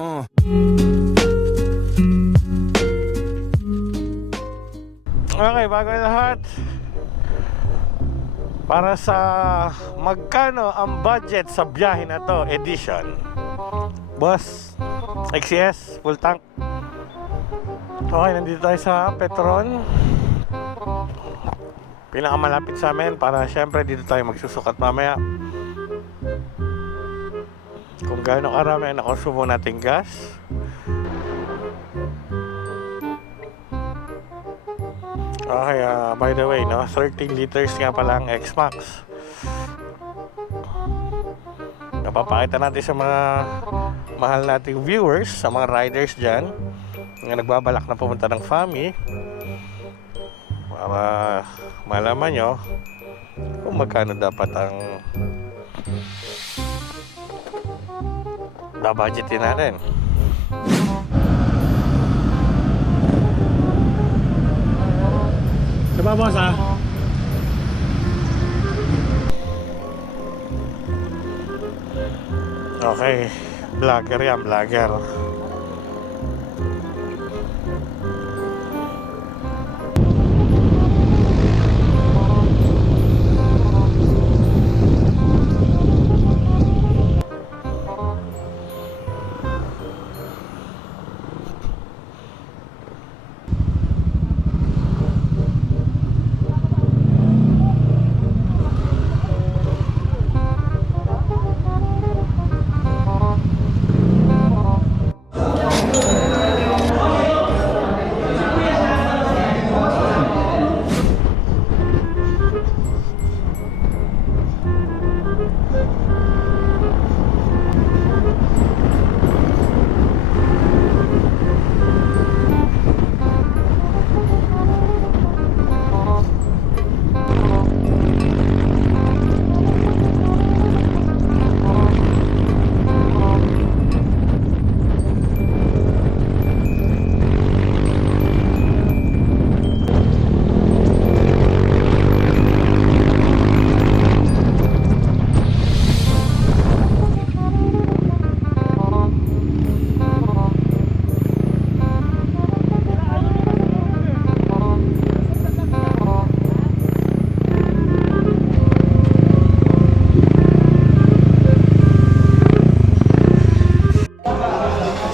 Okay, bago yung lahat, para sa magkano ang budget sa biyahe na to edition, boss, XCS, full tank. Okay, nandito tayo sa Petron, pinakamalapit sa amin, para syempre dito tayo magsusukat mamaya kung gaano karami ang nakonsumo nating gas. Okay, by the way, no, 13 liters nga pala ang X-Max. Napapakita natin sa mga mahal nating viewers, sa mga riders dyan na nagbabalak na pumunta ng Famy, para malaman nyo kung magkano dapat ang budgetin natin. Diba, boss, ha? Okay, vlogger yan, vlogger.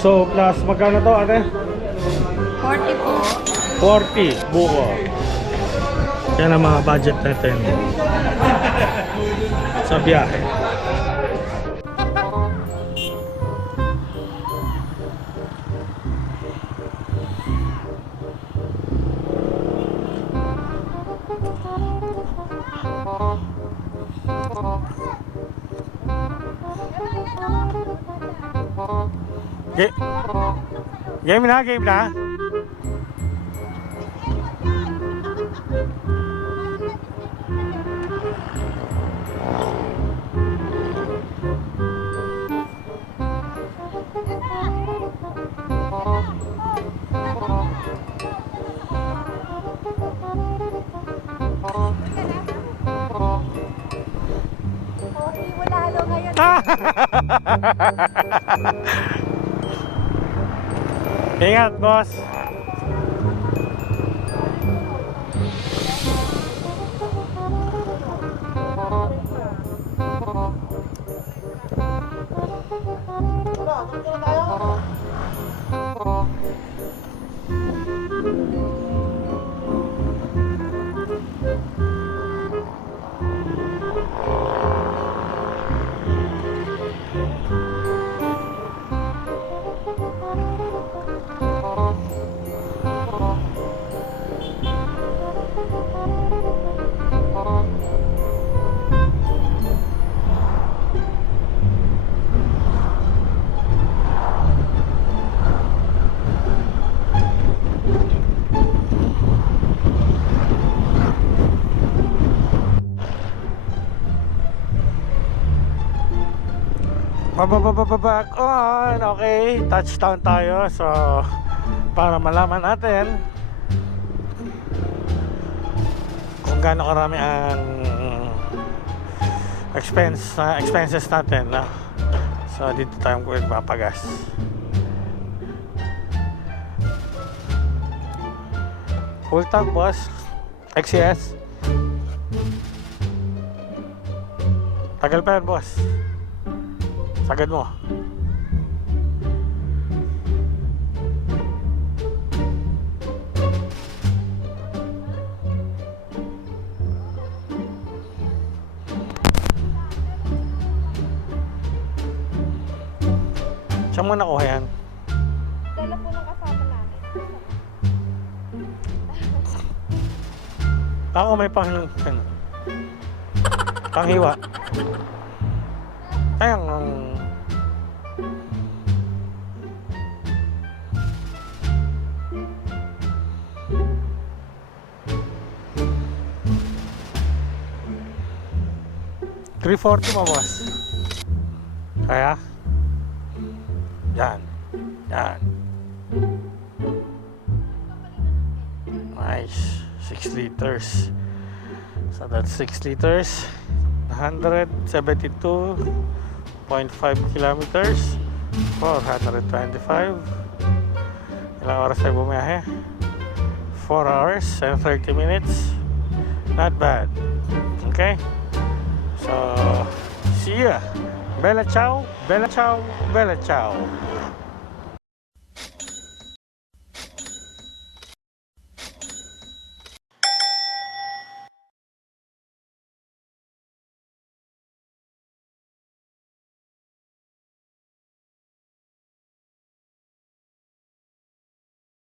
So, plus magkano to, ate? 40 po. 40 buko. Yan ang mga budget natin sa biyahe. Game na, game na. Wala halo ngayon. Ingat, boss. Back on. Okay, touchdown tayo. So, para malaman natin kung gaano karami ang expenses natin, no? So, dito tayo magpapagas. Full tank, boss. XCS. Tagal pa yan, boss. Sagad mo. Saan mo nakuha yan? Dala po ng kasama namin. Ako may panghiwa. Ayang 340 mo, boss. Kaya? Yan. Yan. Nice. 6 liters. So that's 6 liters. 172.5 kilometers. 425. Ilang oras tayo bumiyahe? 4 hours and 30 minutes. Not bad. Okay? So, see ya. Bella ciao, bella ciao, bella ciao.